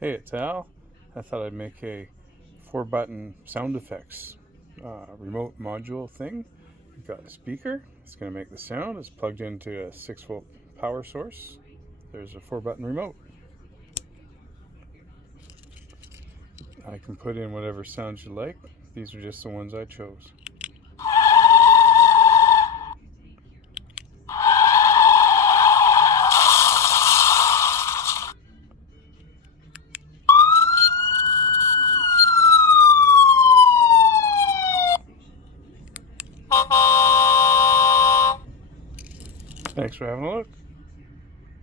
Hey, it's Al. I thought I'd make a 4-button sound effects remote module thing. We've got a speaker. It's going to make the sound. It's plugged into a 6-volt power source. There's a 4-button remote. I can put in whatever sounds you like. These are just the ones I chose. Thanks for having a look.